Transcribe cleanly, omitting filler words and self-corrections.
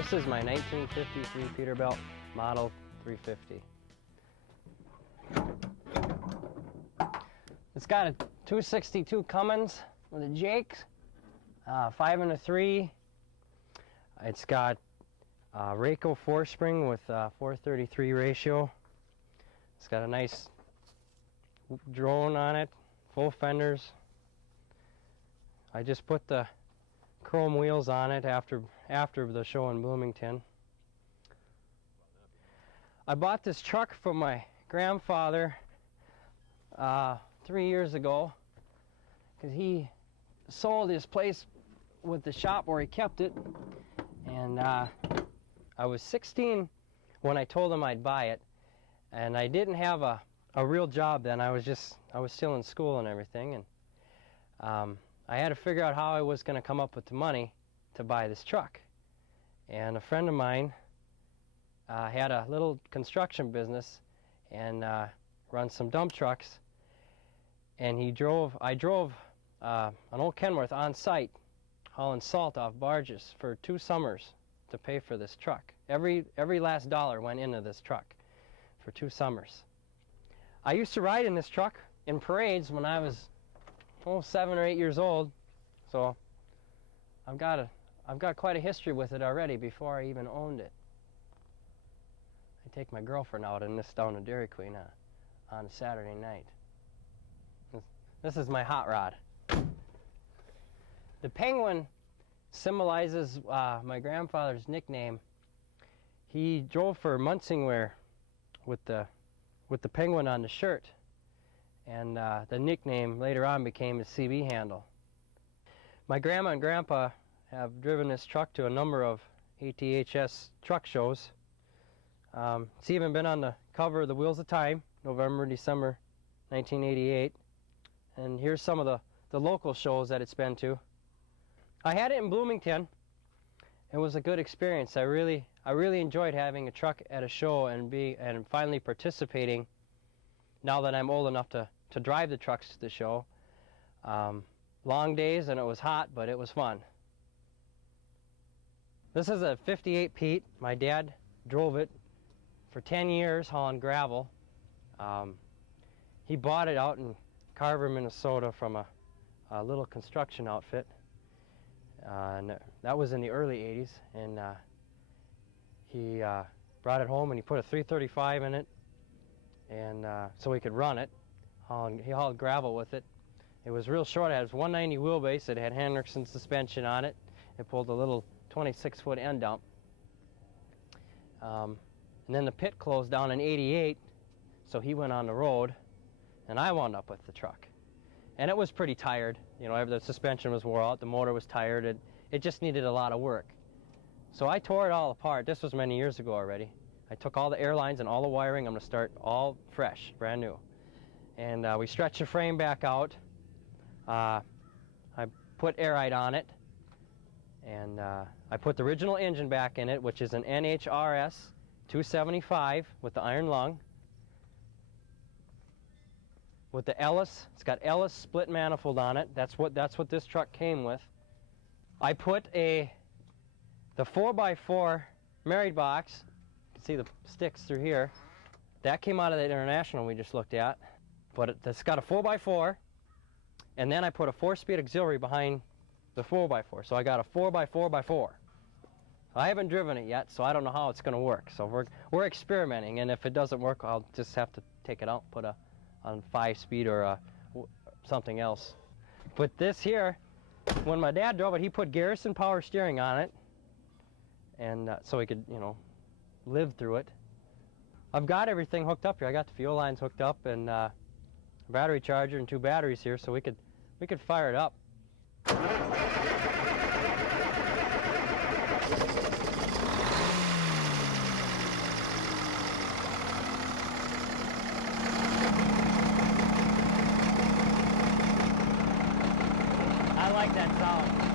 This is my 1953 Peterbilt Model 350. It's got a 262 Cummins with a Jakes, 5 and a 3. It's got a Rayco 4-spring with a 433 ratio. It's got a nice drone on it, full fenders. I just put the chrome wheels on it after the show in Bloomington. I bought this truck from my grandfather 3 years ago because he sold his place with the shop where he kept it, and I was 16 when I told him I'd buy it, and I didn't have a real job then. I was still in school and everything, and I had to figure out how I was going to come up with the money to buy this truck. And a friend of mine had a little construction business and run some dump trucks, and I drove an old Kenworth on site hauling salt off barges for 2 summers to pay for this truck. Every last dollar went into this truck for 2 summers. I used to ride in this truck in parades when I was 7 or 8 years old, so I've got quite a history with it already before I even owned it. I take my girlfriend out in this down to Dairy Queen on a Saturday night. This is my hot rod. The penguin symbolizes my grandfather's nickname. He drove for Munsingware with the penguin on the shirt, and the nickname later on became his CB handle. My grandma and grandpa have driven this truck to a number of ATHS truck shows. It's even been on the cover of the Wheels of Time, November, December 1988. And here's some of the local shows that it's been to. I had it in Bloomington. It was a good experience. I really enjoyed having a truck at a show and finally participating now that I'm old enough to drive the trucks to the show. Long days, and it was hot, but it was fun. This is a 58 Pete. My dad drove it for 10 years hauling gravel. He bought it out in Carver, Minnesota from a little construction outfit. And that was in the early 80s, and he brought it home and he put a 335 in it, and so he could run it. He hauled gravel with it. It was real short. It had 190 wheelbase. It had Hendrickson suspension on it. It pulled a little 26-foot end dump. And then the pit closed down in '88, so he went on the road, and I wound up with the truck. And it was pretty tired. You know, the suspension was wore out, the motor was tired, it just needed a lot of work. So I tore it all apart. This was many years ago already. I took all the airlines and all the wiring. I'm going to start all fresh, brand new. And we stretched the frame back out. I put airite on it, and I put the original engine back in it, which is an NHRS 275 with the iron lung. With the Ellis, it's got Ellis split manifold on it. That's what this truck came with. I put the 4x4 married box. You can see the sticks through here. That came out of the International we just looked at. But it's got a 4x4, and then I put a 4-speed auxiliary behind the 4x4. So I got a 4x4x4. I haven't driven it yet, so I don't know how it's going to work. So we're experimenting, and if it doesn't work, I'll just have to take it out and put on 5-speed or something else. But this here, when my dad drove it, he put Garrison power steering on it, and so he could, live through it. I've got everything hooked up here. I got the fuel lines hooked up, and a battery charger and 2 batteries here, so we could fire it up. I like that sound.